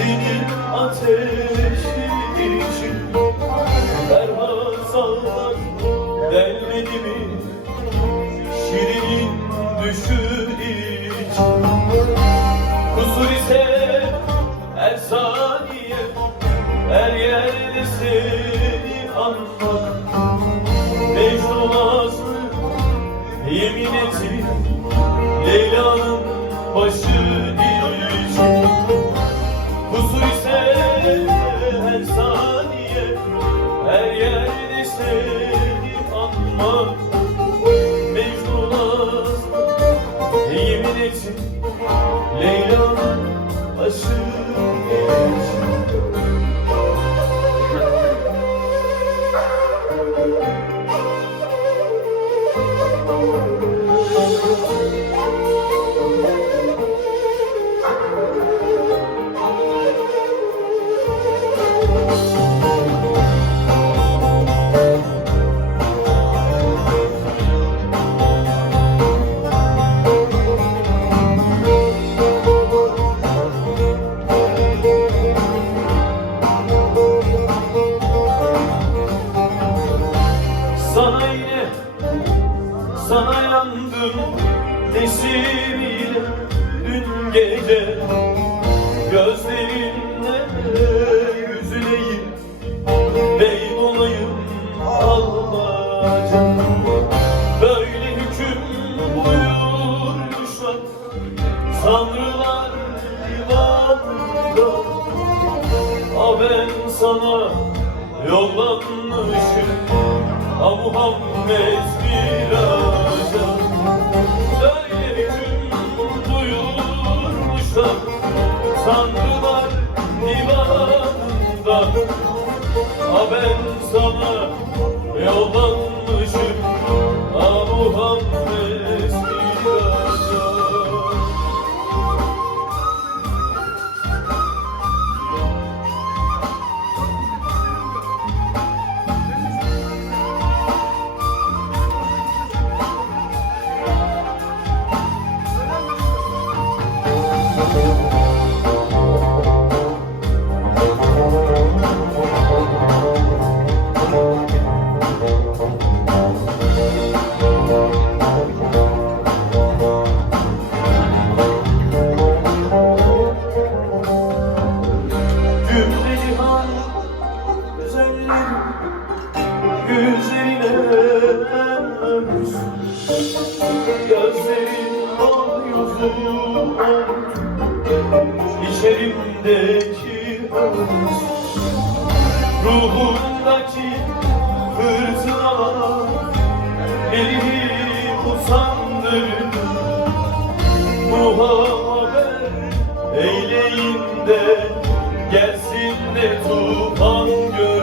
Senin ateşi için Berhasallar delmedi mi? Şirinin düşü için kusur ise her saniye, her yerde seni anmak. Mecnun ağzı yemin etti Leyla'nın başı için. Kusur ise her saniye, her yerde seni anmak. Mecnun ağzı yemin etti Leyla'nın başı için. Sana yandım nesimiyle dün gece. Gözlerinle yüzüleyim, bey olayım Allah'ım. Böyle hüküm buyurmuşlar tanrılar divanında. Ben sana yollanmışım Muhammed Miraca. Böyle hüküm buyurmuşlar tanrılar divanında. Ben sana yollanmışım Muhammed Miraca. Güzeline gözlerin al yüzüm İçerimdeki havuz, ruhumdaki fırtınalar beni usandırır. Muhaber eyleyin de gelsin de tufan gör.